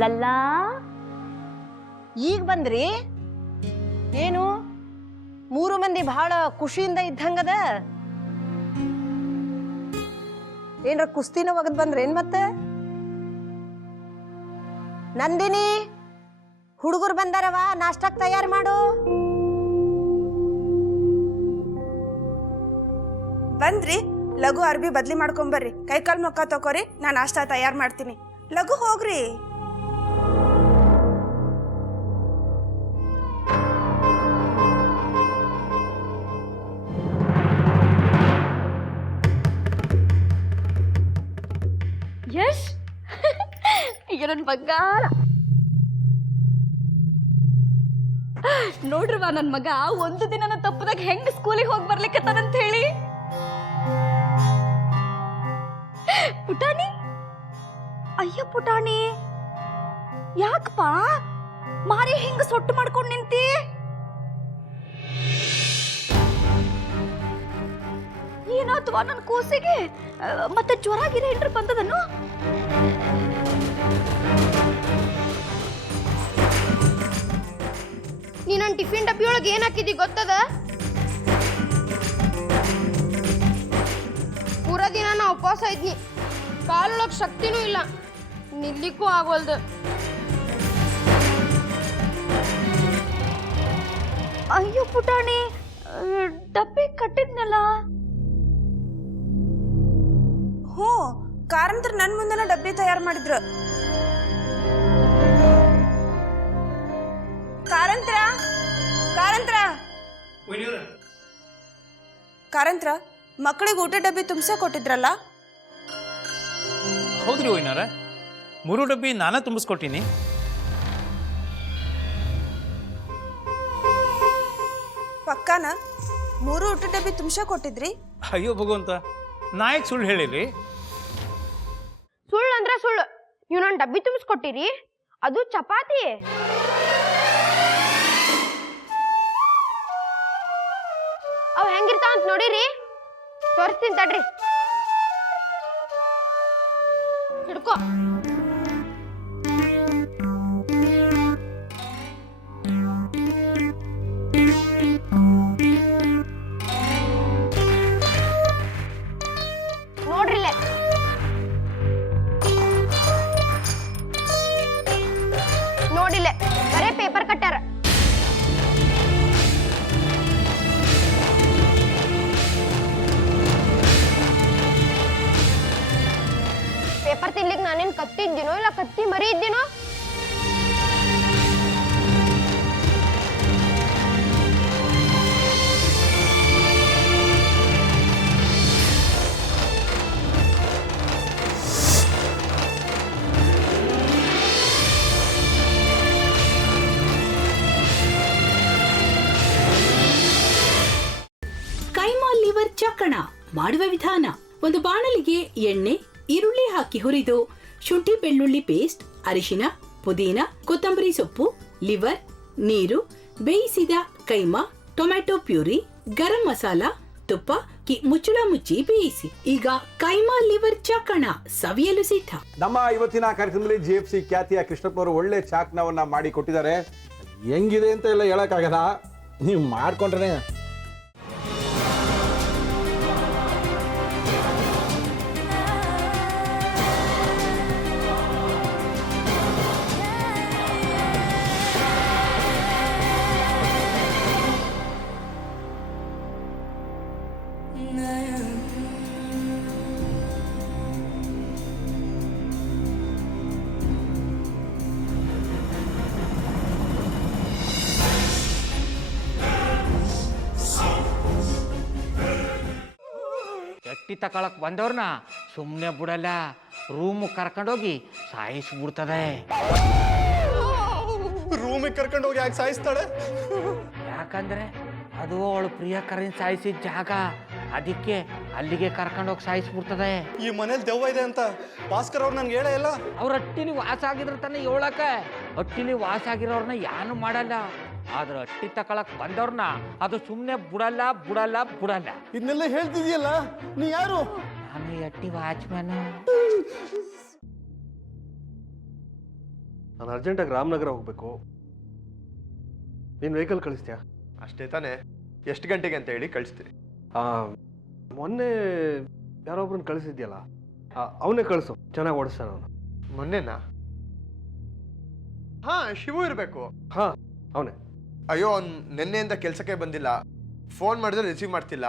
ಲಲ್ಲಾ ಈಗ ಬಂದ್ರಿ? ಏನು 3 ಮಂದಿ ಬಹಳ ಖುಷಿಯಿಂದ ಇದ್ದಂಗದ? ಏನ್ರ ಕುಸ್ತಿನ ಒಗದ್ ಬಂದ್ರೇನ್ ಮತ್ತೆ? ನಂದಿನಿ, ಹುಡುಗರು ಬಂದಾರವ, ನಾಷ್ಟಕ್ ತಯಾರು ಮಾಡು. ಬಂದ್ರಿ? ಲಘು ಅರ್ಬಿ ಬದ್ಲಿ ಮಾಡ್ಕೊಂಬರ್ರಿ, ಕೈಕಾಲ್ ಮುಖ ತಕೋರಿ, ನಾನು ನಾಷ್ಟ ತಯಾರು ಮಾಡ್ತೀನಿ. ಲಘು ಹೋಗ್ರಿ. ಯಶ್ ಈಗ ನನ್ನ ಬಂಗಾರ ನೋಡ್ರವಾ, ನನ್ನ ಮಗ ಒಂದು ದಿನ ತಪ್ಪದಾಗ ಹೆಂಗ್ ಸ್ಕೂಲಿಗೆ ಹೋಗಿ ಬರ್ಲಿಕ್ಕತ್ತಾನಂತ ಹೇಳಿ. ಪುಟಾಣಿ, ಅಯ್ಯ ಪುಟಾಣಿ, ಯಾಕಪ್ಪ ಮಾರಿ ಹಿಂಗ ಸೊಟ್ಟು ಮಾಡ್ಕೊಂಡ್ ನಿಂತಿ? ಏನಾತ್ವಾ ನನ್ನ ಕೂಸಿಗೆ? ಮತ್ತೆ ಜ್ವರ ಗಿರ ಏನ್ರ ಬಂದದನು? ನೀ ನನ್ನ ಟಿಫಿನ್ ಡಬ್ಬಿ ಒಳಗೆ ಏನ್ ಹಾಕಿದಿ ಗೊತ್ತದ? ಪೂರಾ ದಿನ ನಾ ಉಪವಾಸ ಇದ್ನಿ, ಕಾಲೊಳಗೆ ಶಕ್ತಿನೂ ಇಲ್ಲ, ನಿಲ್ಲಿಕ್ಕೂ ಆಗೋಲ್ದು. ಅಯ್ಯೋ ಪುಟಾಣಿ, ಡಬ್ಬಿ ಕಟ್ಟಿದ್ನಲ್ಲ. ಹ್ಞೂ, ಕಾರಂತ್ರ ನನ್ನ ಮುಂದೆನ ಡಬ್ಬಿ ತಯಾರು ಮಾಡಿದ್ರು. ಕಾರಂತ್ರ ಕಾರಂತ್ರ ಕಾರಂತ್ರ ಮಕ್ಕಳಿಗೆ ಊಟ ಡಬ್ಬಿ ತುಂಬಿಸೇ ಕೊಟ್ಟಿದ್ರಲ್ಲ? ಹೌದ್ರಿ ವೈನಾರ, 3 ಡಬ್ಬಿ ನಾನೇ ತುಂಬಿಸ್ಕೊಟ್ಟಿನಿ. ಪಕ್ಕಾನ 3 ಊಟ ಡಬ್ಬಿ ತುಂಬಿಸೇ ಕೊಟ್ಟಿದ್ರಿ? ಅಯ್ಯೋ ಭಗವಂತ, ನಾಯಕ್ ಸುಳ್ಳು ಹೇಳಿರಿ. ಸುಳ್ಳು ಅಂದ್ರೆ ಸುಳ್ಳು. ನೀವು ನನ್ನ ಡಬ್ಬಿ ತುಂಬಿಸ್ಕೊಟ್ಟಿರಿ, ಅದು ಚಪಾತಿ. ಅವ್ ಹೆಂಗಿರ್ತಾವ ಅಂತ ನೋಡಿರಿ, ತೋರಿಸ್ತೀನಿ ತಡ್ರಿ. ಹಿಡ್ಕೋ. ನೋಡ್ರಿಲ್ಲ, ನೋಡಿಲ್ಲ, ಬರೇ ಪೇಪರ್ ಕಟ್ಟಾರ. ಪೇಪರ್ ತಿನ್ಲಿಕ್ಕೆ ನಾನೇನ್ ಕತ್ತಿ ಇದ್ದೀನೋ ಇಲ್ಲ ಕತ್ತಿ ಮರಿ ಇದ್ದೀನೋ? ಕೈಮಾ ಲಿವರ್ ಚಕ್ಕಣ ಮಾಡುವ ವಿಧಾನ: ಒಂದು ಬಾಣಲಿಗೆ ಎಣ್ಣೆ, ಈರುಳ್ಳಿ ಹಾಕಿ ಹುರಿದು ಶುಂಠಿ ಬೆಳ್ಳುಳ್ಳಿ ಪೇಸ್ಟ್, ಅರಿಶಿನ, ಪುದೀನ, ಕೊತ್ತಂಬರಿ ಸೊಪ್ಪು, ಲಿವರ್, ನೀರು, ಬೇಯಿಸಿದ ಕೈಮಾ, ಟೊಮ್ಯಾಟೊ ಪ್ಯೂರಿ, ಗರಂ ಮಸಾಲ, ತುಪ್ಪ ಮುಚ್ಚಳ ಮುಚ್ಚಿ ಬೇಯಿಸಿ. ಈಗ ಕೈಮಾ ಲಿವರ್ ಚಾಕಣ ಸವಿಯಲು ಸಿದ್ಧ. ನಮ್ಮ ಇವತ್ತಿನ ಕಾರ್ಯಕ್ರಮದಲ್ಲಿ GFC ಖ್ಯಾತಿಯ ಕೃಷ್ಣಪ್ಪ ಅವರು ಒಳ್ಳೆ ಚಾಕ್ನವನ್ನ ಮಾಡಿ ಕೊಟ್ಟಿದ್ದಾರೆ. ಹೆಂಗಿದೆ ಅಂತ ಎಲ್ಲ ಹೇಳಕ್ಕಾಗಲ್ಲ, ನೀವು ಮಾಡ್ಕೊಂಡ್ರೆ. ಎಟ್ಟಿ ತಕೊಳಕ್ ಬಂದವ್ರನ್ನ ಸುಮ್ಮನೆ ಬಿಡಲ್ಲ, ರೂಮ್ ಕರ್ಕೊಂಡೋಗಿ ಸಾಯಿಸ್ಬಿಡ್ತದೆ. ರೂಮಿಗೆ ಕರ್ಕೊಂಡು ಹೋಗಿ ಯಾಕೆ ಸಾಯಿಸ್ತಾಳೆ? ಯಾಕಂದ್ರೆ ಅದು ಅವಳು ಪ್ರಿಯಕರನ್ ಸಾಯಿಸಿದ ಜಾಗ, ಅದಕ್ಕೆ ಅಲ್ಲಿಗೆ ಕರ್ಕೊಂಡೋಗಿ ಸಾಯಿಸ್ಬಿಡ್ತದೆ. ಈ ಮನೇಲಿ ದೆವ್ವ ಇದೆ ಅಂತ ಭಾಸ್ಕರ್ ಅವ್ರು ನನ್ಗೆ ಹೇಳೇ ಇಲ್ಲ. ಅವ್ರ ಹಟ್ಟಿಲಿ ವಾಸ ಆಗಿದ್ರೆ ತಾನೆ ಹೇಳಕ. ಹಟ್ಟಿಲಿ ವಾಸ ಆಗಿರೋರ್ನ ಯಾನು ಮಾಡಲ್ಲ, ಆದ್ರೆ ಹಟ್ಟಿ ತಕೊಳಕ್ ಬಂದವ್ರನ್ನ ಅದು ಸುಮ್ಮನೆ ಬಿಡಲ್ಲ ಬಿಡಲ್ಲ ಬಿಡಲ್ಲ. ಇದನ್ನೆಲ್ಲ ಹೇಳ್ತಿದ್ಯಲ್ಲ, ನೀ ಯಾರು? ನಾನು ಹಟ್ಟಿ ವಾಚ್ಮ್ಯಾನು. ನಾನು ಅರ್ಜೆಂಟಾಗಿ ರಾಮನಗರ ಹೋಗಬೇಕು. ನೀನು ವೆಹಿಕಲ್ ಕಳಿಸ್ತೀಯಾ? ಅಷ್ಟೇ ತಾನೇ, ಎಷ್ಟು ಗಂಟೆಗೆ ಅಂತ ಹೇಳಿ ಕಳಿಸ್ತೀನಿ. ಮೊನ್ನೆ ಯಾರೊಬ್ರನ್ನ ಕಳಿಸಿದ್ಯಲ್ಲ, ಅವನೇ ಕಳಿಸು, ಚೆನ್ನಾಗಿ ಓಡಿಸ್ತಾನೆ ಅವನು. ಮೊನ್ನೆನಾ? ಹಾಂ, ಶಿವು ಇರಬೇಕು. ಹಾಂ, ಅವನೇ. ಅಯ್ಯೋ, ಅವ್ನು ನಿನ್ನೆಯಿಂದ ಕೆಲಸಕ್ಕೆ ಬಂದಿಲ್ಲ. ಫೋನ್ ಮಾಡಿದ್ರೆ ರಿಸೀವ್ ಮಾಡ್ತಿಲ್ಲ.